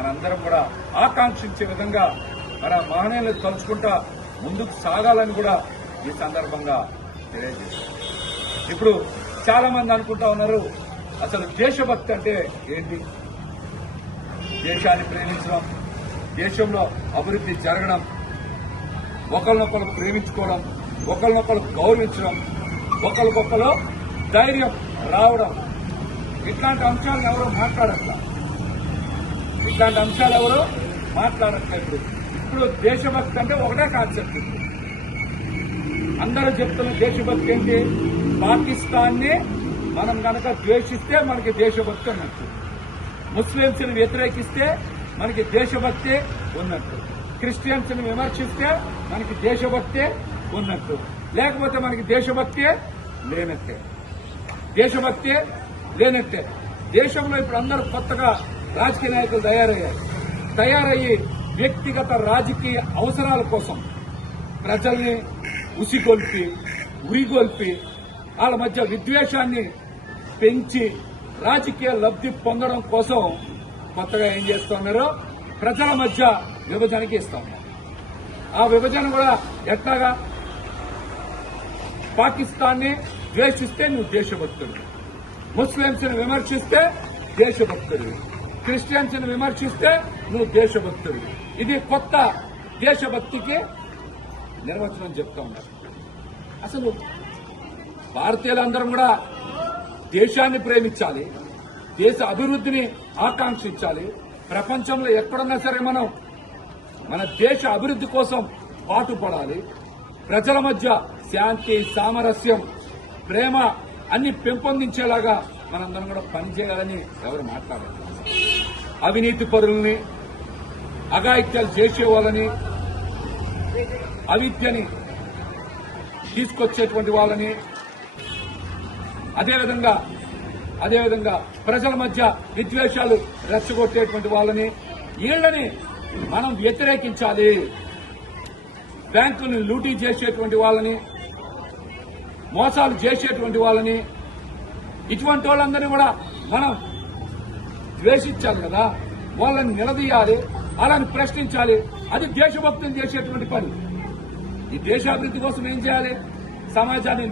మనందరం కూడా ఆకాంక్షించే విధంగా మన మహనీయులు తలుచుకుంటా ముందుకు సాగాలని కూడా ఈ సందర్భంగా తెలియజేశారు ఇప్పుడు చాలా మంది అనుకుంటా ఉన్నారు అసలు దేశభక్తి అంటే ఏంటి? దేశాన్ని ప్రేమించడం దేశంలో అభివృద్ధి జరగడం ఒకరినొకరు ప్రేమించుకోవడం ఒకరినొకరు గౌరవించడం ఒకరికొకరు ధైర్యం రావడం ఇట్లాంటి అంశాలను ఎవరు మాట్లాడట్లా? ఇట్లాంటి అంశాలు ఎవరు మాట్లాడట్లేదు. ఇప్పుడు దేశభక్తి అంటే ఒకటే కాన్సెప్ట్ అందరూ చెప్తున్న దేశభక్తి ఏంటి? పాకిస్తాన్ని మనం కనుక ద్వేషిస్తే మనకి దేశభక్తి ఉన్నట్టు. ముస్లింస్ని వ్యతిరేకిస్తే మనకి దేశభక్తి ఉన్నట్టు. క్రిస్టియన్స్ని విమర్శిస్తే మనకి దేశభక్తి ఉన్నట్టు. లేకపోతే మనకి దేశభక్తి లేనట్టే. దేశభక్తి లేనట్టే. దేశంలో ఇప్పుడు అందరూ కొత్తగా రాజకీయ నాయకులు తయారయ్యారు. తయారయ్యి వ్యక్తిగత రాజకీయ అవసరాల కోసం ప్రజల్ని ఉసిగొల్పి ఉరిగొల్పి వాళ్ళ మధ్య విద్వేషాన్ని పెంచి రాజకీయ లబ్ధి పొందడం కోసం కొత్తగా ఏం చేస్తున్నారు ప్రజల మధ్య విభజనకి ఇస్తాం ఆ విభజన కూడా ఎట్లాగా? పాకిస్తాన్ని ద్వేషిస్తే నువ్వు దేశభక్తుడు. ముస్లింస్ని విమర్శిస్తే దేశభక్తుడు. క్రిస్టియన్స్ని విమర్శిస్తే నువ్వు దేశభక్తుడు ఇది కొత్త దేశభక్తికి నిర్వచనం చెప్తా ఉన్నారు. అసలు భారతీయులందరం కూడా దేశాన్ని ప్రేమించాలి దేశ అభివృద్ధిని ఆకాంక్షించాలి. ప్రపంచంలో ఎక్కడున్నా సరే మనం మన దేశ అభివృద్ధి కోసం పాటుపడాలి. ప్రజల మధ్య శాంతి సామరస్యం ప్రేమ అన్ని పెంపొందించేలాగా మనందరం కూడా పనిచేయాలని ఎవరు మాట్లాడారు. అవినీతి పరుల్ని అఘాయిత్యాలు చేసే వాళ్ళని అవిద్యని తీసుకొచ్చేటువంటి వాళ్ళని అదేవిధంగా అదేవిధంగా ప్రజల మధ్య విద్వేషాలు రెచ్చగొట్టేటువంటి వాళ్ళని వీళ్ళని మనం వ్యతిరేకించాలి. బ్యాంకులను లూటీ చేసేటువంటి వాళ్ళని మోసాలు చేసేటువంటి వాళ్ళని ఇటువంటి వాళ్ళందరినీ కూడా మనం ద్వేషించాలి కదా. వాళ్ళని నిలదీయాలి అలాని ప్రశ్నించాలి. అది దేశభక్తిని చేసేటువంటి పని. ఈ దేశాభివృద్ధి కోసం ఏం చేయాలి? సమాజాన్ని